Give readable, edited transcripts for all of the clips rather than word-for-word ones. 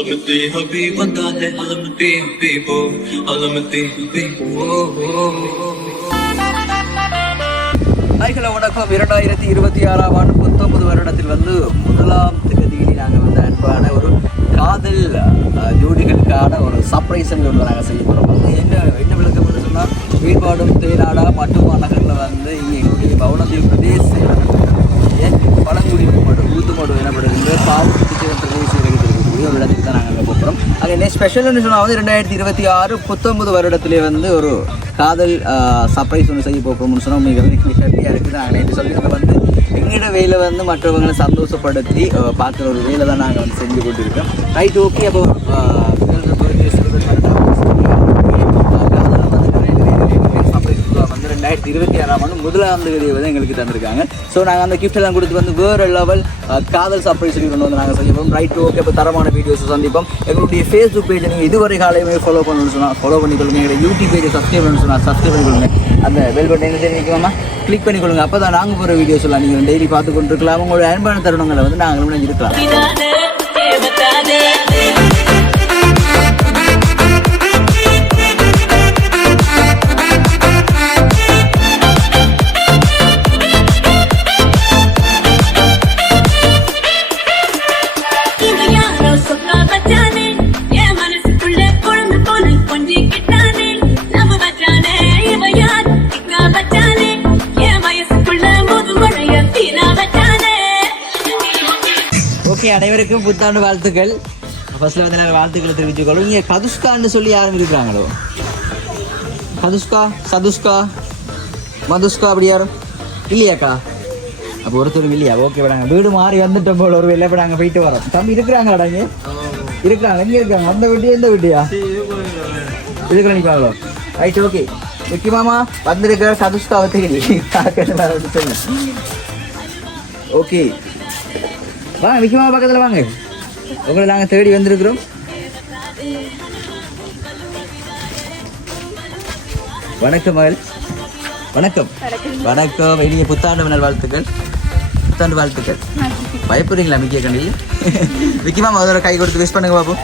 अलमती हबीब बंदा है अलमती हबीबो अलमती हबीबो ஹலோ வணக்கம் 2026ஆம் ஆண்டு 19 வருடத்தில் முதலாம் தேதியில் நாங்கள் அன்பான ஒரு காதல் ஜோடிகளுக்கான ஒரு சர்ப்ரைஸ் ஒன்று நாங்கள் செய்ய போகிறோம். என்ன விளக்கம் சொன்னால் வீழ்பாடும் தேனாடா மட்டுமா நகரில் இங்கே எங்களுடைய பவனதீவு பிரதேச பழங்குடி ஊத்துமடு எனப்படுகின்ற பாவத்துக்கு பிரதேச இருக்கக்கூடிய ஒரு இடத்துக்கு தான் நாங்கள் போகிறோம். அது என்ன ஸ்பெஷல்னு சொன்னால் 2026 19 வருடத்திலே ஒரு காதல் சர்ப்ரைஸ் ஒன்று செய்ய போகிறோம்னு சொன்னால் உங்களுக்கு ஹாப்பியாக இருக்குது. நாங்கள் நேற்று சொல்லியிருந்த எங்களோட வேலை மற்றவங்களை சந்தோஷப்படுத்தி பார்க்குற ஒரு வேலை தான் நாங்கள் செஞ்சு கொண்டிருக்கோம். Right, okay. அப்போ 2026ஆம் ஆண்டு முதலாம் தேதியை எங்களுக்கு தந்திருக்காங்க. ஸோ நாங்கள் அந்த கிஃப்ட் எல்லாம் கொடுத்து வேறு லெவல் காதல் சர்ப்ரைஸ் கொண்டு நாங்கள் செய்யப்போம். Right, okay. இப்போ தரமான வீடியோஸ் சந்திப்போம். எங்களுடைய ஃபேஸ்புக் பேஜை நீங்கள் இதுவரை காலையுமே ஃபாலோ பண்ணணும்னு சொன்னால் ஃபாலோ பண்ணிக்கொள்ளுங்க. எங்களுடைய யூடியூப் பேஜை சப்ஸ்கிரைப் பண்ணணும்னு சொன்னால் சப்ஸ்கிரைப் பண்ணிக்கொள்ளுங்க. அந்த பெல் பட்டன் என்ன தெரிவிக்கலாமா கிளிக் பண்ணிக்கொள்ளுங்க. அப்போ தான் நாங்கள் போகிற வீடியோஸ் எல்லாம் நீங்கள் டெய்லி பார்த்து கொண்டிருக்கலாம். உங்களோட அன்பான தருணங்களை நாங்களும் நினைஞ்சிருக்கலாம். ஓகே, அனைவருக்கும் புத்தாண்டு வாழ்த்துக்கள். ஃபர்ஸ்ட்ல வாழ்த்துக்களை தெரிவித்துக்கொள்ளும். இங்கே கதுஷ்கான்னு சொல்லி யாரும் இருக்கிறாங்களோ? கதுஷ்கா, சதுஷ்கா, மதுஷ்கா அப்படி யாரும் இல்லையாக்கா? அப்போ ஒருத்தரும் இல்லையா? ஓகே, நாங்கள் வீடு மாறி வந்துட்டோம் போல ஒரு வேலை. இப்போ நாங்கள் போயிட்டு வரோம். தம்பி இருக்கிறாங்களாடா? இங்கே இருக்கிறாங்க. எங்கே இருக்காங்க? அந்த வீட்டியா இந்த வீட்டியா இருக்கிற நிற்பாங்களோ? Right, okay. முக்கியமாமா வந்திருக்கிற சதுஷ்காவை தெரியும். ஓகே, வாங்க முக்கியமாக பக்கத்தில் வாங்க. உங்களை நாங்கள் தேடி வந்திருக்கிறோம். வணக்கம் மகள். வணக்கம் வணக்கம். இனிய புத்தாண்டு நல் வாழ்த்துக்கள். புத்தாண்டு வாழ்த்துக்கள். பயப்படுறீங்களா மிக்கிய கண்டியில்? முக்கியமாக முதல்ல கை கொடுத்து விஷ் பண்ணுங்க பாப்போம்.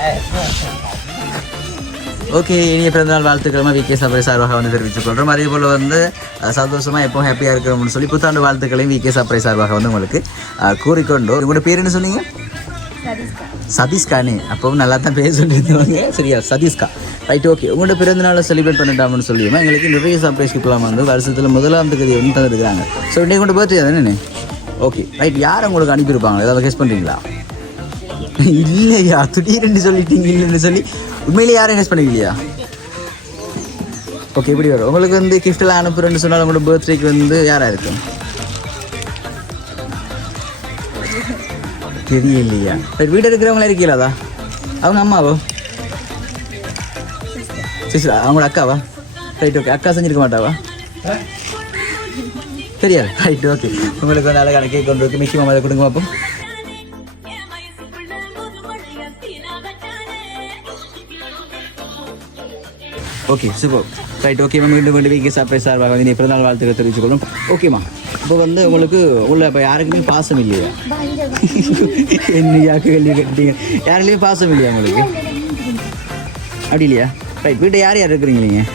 ஓகே, இனிய பிறந்தநாள் வாழ்த்துக்களுமா விகே சபை சார்பாக தெரிவித்துக் கொள்கிறோம். அதே போல் சந்தோஷமாக எப்போ ஹாப்பியாக இருக்கிறோம்னு சொல்லி புத்தாண்டு வாழ்த்துக்களையும் விகே சபை சார்பாக உங்களுக்கு கூறிக்கொண்டு. உங்களோட பேர் என்ன சொன்னீங்க? சதீஷ்கானே. அப்பவும் நல்லா தான் பேர் சொல்லியிருந்தவங்க. சரியா, சதீஷ்கா. Right, okay. உங்களோட பிறந்தநாளை செலிப்ரேட் பண்ணிட்டாமன்னு சொல்லியுமா எங்களுக்கு நிறைய சர்ப்ரைஸ் கிஃப்ட்லாம் வருஷத்தில் முதலாம் தேதி தந்துருக்காங்க. ஸோ இன்னைக்கு கொண்டு பர்த்டே தானே? Okay, right. யார் உங்களுக்கு அனுப்பியிருப்பாங்க? ஏதாவது கெஸ் பண்ணுறீங்களா? இல்லையா? திடீரென்று சொல்லிட்டீங்க இல்லைன்னு சொல்லி. உண்மையிலே யாரும் கெஸ் பண்ணிக்கலையா? ஓகே, இப்படி வரும். உங்களுக்கு கிஃப்டெல்லாம் அனுப்புறேன்னு சொன்னால் உங்களோட பர்த்டேக்கு யாராக இருக்கும்? தெரியலையா? ரைட், வீட்டில் இருக்கிறவங்களா இருக்கீங்களாதா? அவங்க அம்மாவோ? சிஸ்டர், அவங்களோட அக்காவா? Right, okay. அக்கா செஞ்சிருக்க மாட்டாவா? தெரியாது. Right, okay. உங்களுக்கு அழகான கேக் கொண்டு இருக்கு. மிக்கி மாமா கொடுங்க பார்ப்போம். Okay, super. Right, okay. மீண்டும் வீக்கே சர்ப்ரைஸ் சார்பாக பிறந்தநாள் வாழ்த்துக்களை தெரிவித்துக்கொள்ளும். ஓகேம்மா. இப்போ உங்களுக்கு இப்போ யாருக்குமே பாசம் இல்லையா? என்ன கேள்வி கட்டிங்க? யாருலேயும் பாசம் இல்லையா உங்களுக்கு? அப்படி இல்லையா? ரைட், வீட்டை யார் யார் இருக்கிறீங்க நீங்கள்?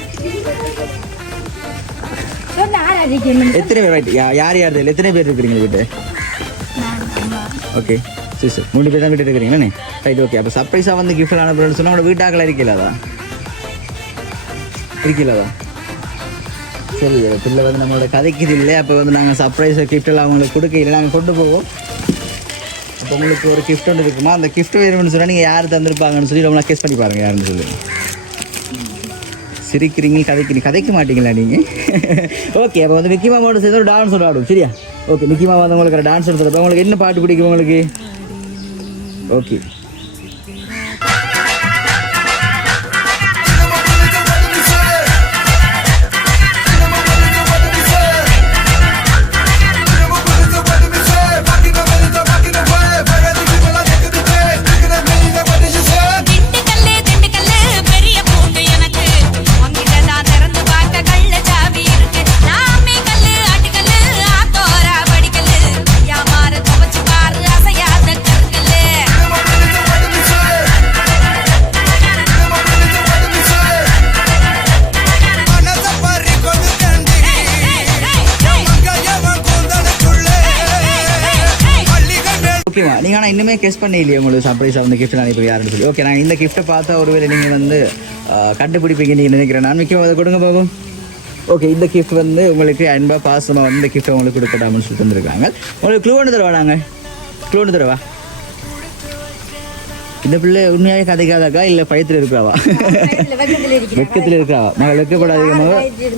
எத்தனை பேர்? ரைட், யார் யார் தெரியல? எத்தனை பேர் இருக்கிறீங்க வீட்டு? ஓகே, சரி சார். 3 பேர் தான் வீட்டு இருக்கிறீங்களே? Right, okay. அப்போ சர்ப்ரைஸாக கிஃப்ட் அனுப்புறேன்னு சொன்னால் உங்களோட வீட்டாக்கள் இருக்கலாதா? சரி, பிள்ளை நம்மளோட கதைக்கு இல்லை. அப்போ நாங்கள் சர்ப்ரைஸ் கிஃப்டெல்லாம் அவங்களுக்கு கொடுக்க நாங்கள் கொண்டு போவோம். அப்போ உங்களுக்கு ஒரு கிஃப்ட் ஒன்று இருக்குமா? அந்த கிஃப்ட் வேணும்னு சொன்னால் நீங்கள் யார் தந்திருப்பாங்கன்னு சொல்லி ரொம்ப கெஸ் பண்ணி பாருங்கள். யாருன்னு சொல்லி சிரிக்கிறீங்க, கதைக்க மாட்டீங்களா நீங்கள்? ஓகே, அப்போ மிக்கி மாமாவோட சேர்ந்து ஒரு டான்ஸ் ஒன்று ஆடும். சரியா? ஓகே, மிக்கி மாமா உங்களுக்கு டான்ஸ் எடுத்துருப்போம். உங்களுக்கு என்ன பாட்டு பிடிக்கும் உங்களுக்கு? ஓகே, யாமார துவச்சு பாரு அசையாத கற்களே. ஓகேவா நீங்கள் ஆனால் இன்னுமே கெஸ் பண்ணி இல்லையா உங்களுக்கு சர்ப்ரைஸாக வந்து கிஃப்ட் நான் இப்போ யாருன்னு சொல்லி ஓகே நான் இந்த கிஃப்ட்டை பார்த்தா ஒருவேளை நீங்கள் வந்து கண்டுபிடிப்பீங்க நீங்கள் நினைக்கிறேன் நான் முக்கியமாக அதை கொடுங்க பாபு ஓகே இந்த கிஃப்ட் வந்து உங்களுக்கு அன்பா பாசமாக வந்து இந்த கிஃப்ட்டை உங்களுக்கு கொடுக்கட்டாமன்னு சொல்லி தந்துருக்காங்க உங்களுக்கு க்ளூ ஒன்று தருவா நாங்கள் க்ளூ ஒன்று தருவா இந்த பிள்ளை உண்மையாகவே கதைக்காதாக்கா இல்லை பயத்தில் இருக்கிறாவா வெக்கத்தில் இருக்கிறாவா மகள் வெக்கப்படாதீங்க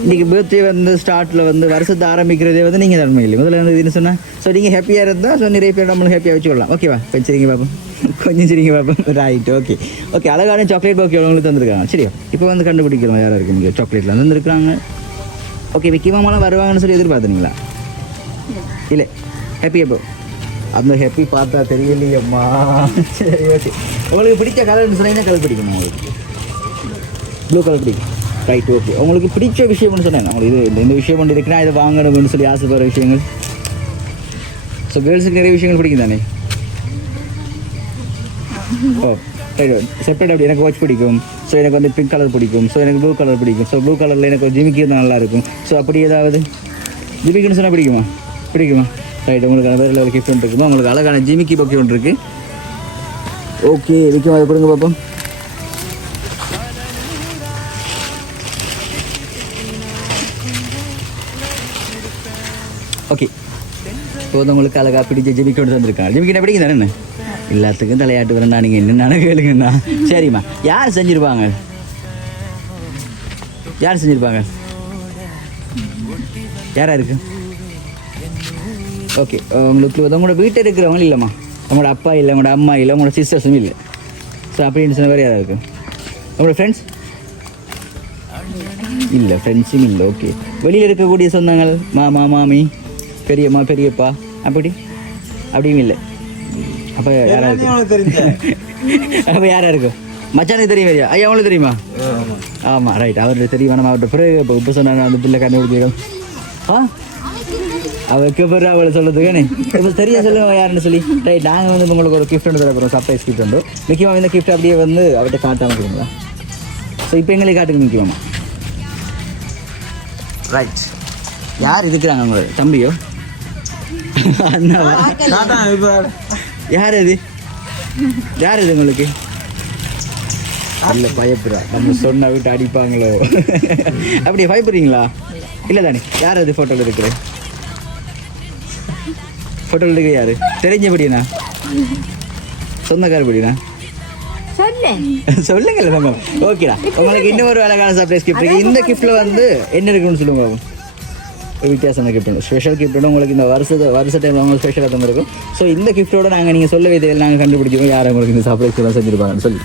இன்னைக்கு பர்த்டே வந்து ஸ்டார்ட்டில் வந்து வருஷத்தை ஆரம்பிக்கிறதே வந்து நீங்கள் தன்மை இல்லை முதல்ல வந்து இதுன்னு சொன்னால் ஸோ நீங்கள் ஹாப்பியாக இருந்தால் ஸோ நிறைய பேர் நம்மளும் ஹாப்பியாக வச்சுக்கலாம் ஓகேவா கொஞ்சம் சரிங்க பாப்போம் கொஞ்சம் சரிங்க பாப்போம் ரைட் ஓகே ஓகே அழகான சாக்லேட் ஓகே உங்களுக்கு தந்துருக்காங்க சரியா இப்போ வந்து கண்டுபிடிக்கிறோம் யாராக இருக்கு நீங்கள் சாக்லேட்டில் வந்துருக்காங்க ஓகே விக்கிமாமெல்லாம் வருவாங்கன்னு சொல்லி எதிர்பார்த்தீங்களா இல்லை ஹாப்பி அப்போ அந்த ஹாப்பி பார்த்தா தெரியலையம்மா சரி ஓகே உங்களுக்கு பிடிச்ச கலர்னு சொன்னால் என்ன கலர் பிடிக்கும் உங்களுக்கு ப்ளூ கலர் பிடிக்கும் ரைட் ஓகே உங்களுக்கு பிடிச்ச விஷயம்னு சொன்னேன் உங்களுக்கு இது இந்த விஷயம் ஒன்று இருக்குன்னா இதை வாங்கணும்னு சொல்லி ஆசைப்படுற விஷயங்கள் ஸோ கேர்ள்ஸுக்கு நிறைய விஷயங்கள் பிடிக்கும் தானே ஓ செப்பரேட் அப்படி எனக்கு வாட்ச் பிடிக்கும் ஸோ எனக்கு வந்து பிங்க் கலர் பிடிக்கும் ஸோ எனக்கு ப்ளூ கலர் பிடிக்கும் ஸோ ப்ளூ கலரில் எனக்கு ஒரு ஜிமிக்கி தான் நல்லாயிருக்கும் ஸோ அப்படி ஏதாவது ஜிமிக்கின்னு சொன்னால் பிடிக்குமா ரைட் உங்களுக்கு வேறு லெவல் கிஃப்ட் ஒன்று இருக்குமா உங்களுக்கு அழகான ஜிமிக்கி பொக்கே ஒன்று இருக்குது ஓகே விற்கும் அதை கொடுங்க பார்ப்போம் ஓகே இப்போ வந்து உங்களுக்கு அழகாக பிடிச்ச ஜிமிக்கி ஒன்று தந்துருக்காங்க ஜிமிக்கிட்ட பிடிக்கும் தானே எல்லாத்துக்கும் தலையாட்டு வரேன்டா நீங்கள் என்னென்ன கேளுங்கண்ணா சரிம்மா யார் செஞ்சுருப்பாங்க யாராக இருக்கு ஓகே உங்களுக்கு உங்களோட வீட்டில் இருக்கிறவங்களும் இல்லைம்மா உங்களோட அப்பா இல்லை உங்களோட அம்மா இல்லை உங்களோட சிஸ்டர்ஸும் இல்லை ஸோ அப்படின்னு சொன்ன வேறு யாராக இருக்கும் உங்களோட ஃப்ரெண்ட்ஸ் இல்லை ஃப்ரெண்ட்ஸும் இல்லை ஓகே வெளியில் இருக்கக்கூடிய சொந்தங்கள் மாமா மாமி பெரியம்மா பெரியப்பா அப்படியும் இல்லை அப்போ யாராக இருக்கும் அப்போ யாராக இருக்கும் மச்சானுக்கு தெரியும் ஐயா ஐயா அவங்களுக்கு தெரியுமா ஆமாம் ரைட் அவர்கிட்ட தெரியுமா நம்ம அவர்கிட்ட பிறகு இப்போ சொன்னால் அந்த பிள்ளை கண்டுபிடிச்சிடும் அவருக்கு பிறகு அவளை சொல்லுறதுக்கானே இப்போ சரியா சொல்லுங்க யாருன்னு சொல்லி ரைட் நாங்கள் வந்து உங்களுக்கு ஒரு கிஃப்ட் ஒன்று தரப்போம் சர்ப்ரைஸ் கிஃப்ட் உண்டு முக்கியமாக இந்த கிஃப்ட் அப்படியே வந்து அவர்கிட்ட காட்டாமல் கொடுங்களா ஸோ இப்போ எங்களுக்கு காட்டுக்கு முக்கியமா ரைட் யார் இருக்கிறாங்க உங்களுக்கு தம்பியோ அண்ணாவா யார் இது உங்களுக்கு இல்லை பயப்படுறா நம்ம சொன்ன விட்டு அடிப்பாங்களோ அப்படியே பயப்படுறீங்களா இல்லை தானே யார் அது ஃபோட்டோவில் இருக்கிற யாரு தெரிஞ்சபடினா சொந்தக்காரபடினா சொல்லுங்கல்ல நம்ம ஓகேடா உங்களுக்கு இன்னொரு அழகான சர்ப்ரைஸ் கிஃப்ட் இருக்கு இந்த கிஃப்ட்ல வந்து என்ன இருக்குன்னு சொல்லுங்க வித்தியாசமான கிஃப்ட் உண்டு ஸ்பெஷல் கிஃப்ட்டோட உங்களுக்கு இந்த வருஷ டைமில் உங்களுக்கு ஸ்பெஷலாக தந்துருக்கும் ஸோ இந்த கிஃப்ட்டோட நீங்கள் சொல்ல வேண்டியதில் நாங்கள் கண்டுபிடிச்சிருக்கோம் யார் உங்களுக்கு இந்த சர்ப்ரைஸ் எல்லாம் செஞ்சுருப்பாங்கன்னு சொல்லி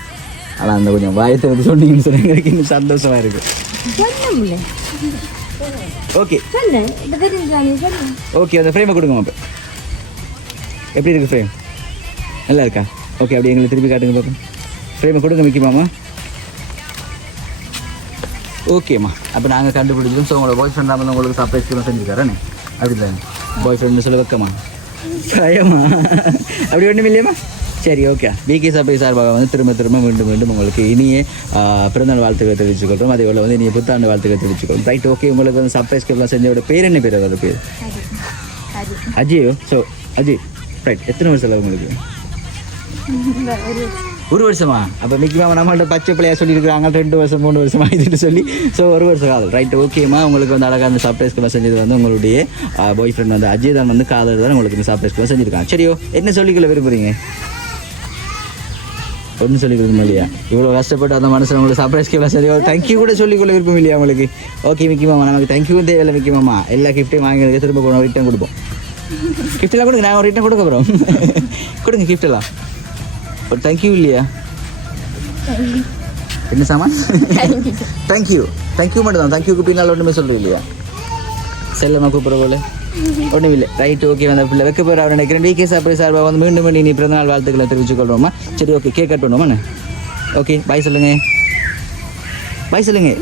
ஆனால் அந்த கொஞ்சம் வாயத்தை வந்து சொன்னீங்கன்னு சொல்லி எங்களுக்கு இன்னும் சந்தோஷமாக இருக்குது ஓகே ஓகே அந்த ஃப்ரேமை கொடுங்க அப்போ எப்படி இருக்குது ஃப்ரேம் நல்லா இருக்கா ஓகே அப்படி எங்களுக்கு திருப்பி காட்டுங்க பார்ப்போம் ஃப்ரேமை கொடுங்க மிக்கிமாமா ஓகேம்மா அப்போ நாங்கள் கண்டுபிடிச்சோம் ஸோ உங்களோட பாய் ஃப்ரெண்ட் வந்து உங்களுக்கு சர்ப்ரைஸ் செஞ்சுருக்காரண்ணே அப்படி இல்லை பாய் ஃப்ரெண்ட்னு சொல்ல வைக்கம்மா பயமா அப்படி ஒன்றும் இல்லையம்மா சரி ஓகே பிகே சர்ப்ரைஸ் சார்பாக வந்து திரும்ப மீண்டும் உங்களுக்கு இனிய பிறந்தநாள் வாழ்த்துக்களை தெரிவிச்சுக்கொள்கிறோம் அதே போல் வந்து இனிய புத்தாண்டு வாழ்த்துக்களை தெரிவிச்சுக்கொள்கிறோம் ரைட் ஓகே உங்களுக்கு வந்து சர்ப்ரைஸ்க்கெல்லாம் செஞ்சோட பேர் என்ன பேர் அதோட பேர் அஜயோ ஸோ அஜய் ரைட் எத்தனை வருஷம் உங்களுக்கு ஒரு வருஷமா அப்போ மிக்கியமாக நம்மள்ட்ட பச்சை பிள்ளையா சொல்லியிருக்கிறாங்க 2 வருஷம் 3 வருஷமா இதுன்னு சொல்லி ஸோ ஒரு வருஷம் காதல் ரைட் ஓகேம்மா உங்களுக்கு வந்து அழகாக அந்த சர்ப்ரைஸ்க்கெல்லாம் செஞ்சது வந்து உங்களுடைய பாய் ஃப்ரெண்ட் வந்து அஜய் தான் வந்து காதல் தான் உங்களுக்கு இந்த சர்ப்ரைஸ்க்கெல்லாம் செஞ்சுருக்காங்க சரியோ என்ன சொல்லிக்கொள்ள விரும்புகிறீங்க ஒன்றும் சொல்லிக் கொடுக்க இல்லையா இவ்வளோ கஷ்டப்பட்டு அந்த மனசில் உங்களுக்கு சர்ப்ரைஸ்க்கெல்லாம் சரி தேங்க்யூ கூட சொல்லிக்கொள்ள விருப்பம் இல்லையா உங்களுக்கு ஓகே மிக்கிமாமா நமக்கு தேங்க்யூ தேவையில்லை மிக்கிமாமா எல்லா கிஃப்ட்டையும் வாங்கி திரும்ப கொண்டு ரிட்டன் கொடுப்போம் கிஃப்டெல்லாம் கொடுங்க நான் ரிட்டன் கொடுக்க போகிறோம் கொடுங்க கிஃப்டெல்லாம் ஒரு தேங்க்யூ இல்லையா என்ன சாமான் தேங்க்யூ மட்டும் தான் தேங்க்யூக்கு பின்னால் ஒன்றுமே சொல்கிறது இல்லையா செல்லம்மா கூப்பிட்ற போல ஒன்றும் இல்லை ரைட் ஓகே அந்த பிள்ளை வைக்க போகிற அவர் நினைக்கிறேன் விகே சர்ப்ரைஸ் சார்பாக வந்து மீண்டும் நீ பிறந்தநாள் வாழ்த்துக்களை தெரிவித்துக் கொள்வோமா சரி ஓகே கேக் கட் பண்ணுவோமா ஓகே பாய் சொல்லுங்க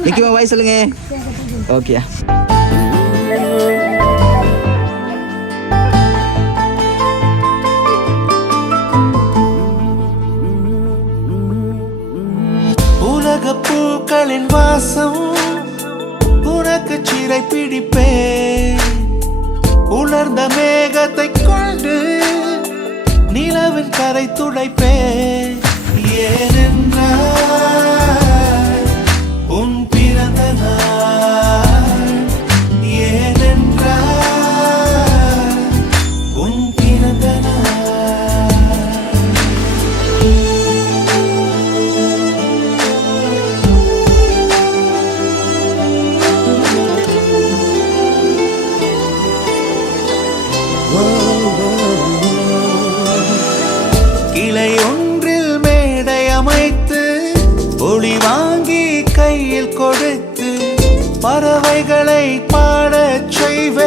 நிற்குமா பாய் சொல்லுங்க ஓகே பூக்களின் வாசம் உனக்கு சிறை பிடிப்பேன் உலர்ந்த மேகத்தை கொண்டு நிலவின் கரை துடைப்பே ஏனென்றால் உன் பிறந்த நாள் ஏனென்றால் உன் பிறந்த நாள் கிளை ஒன்றில் மேடை அமைத்து ஒளி வாங்கி கையில் கொடுத்து பறவைகளை பாடச் செய்வே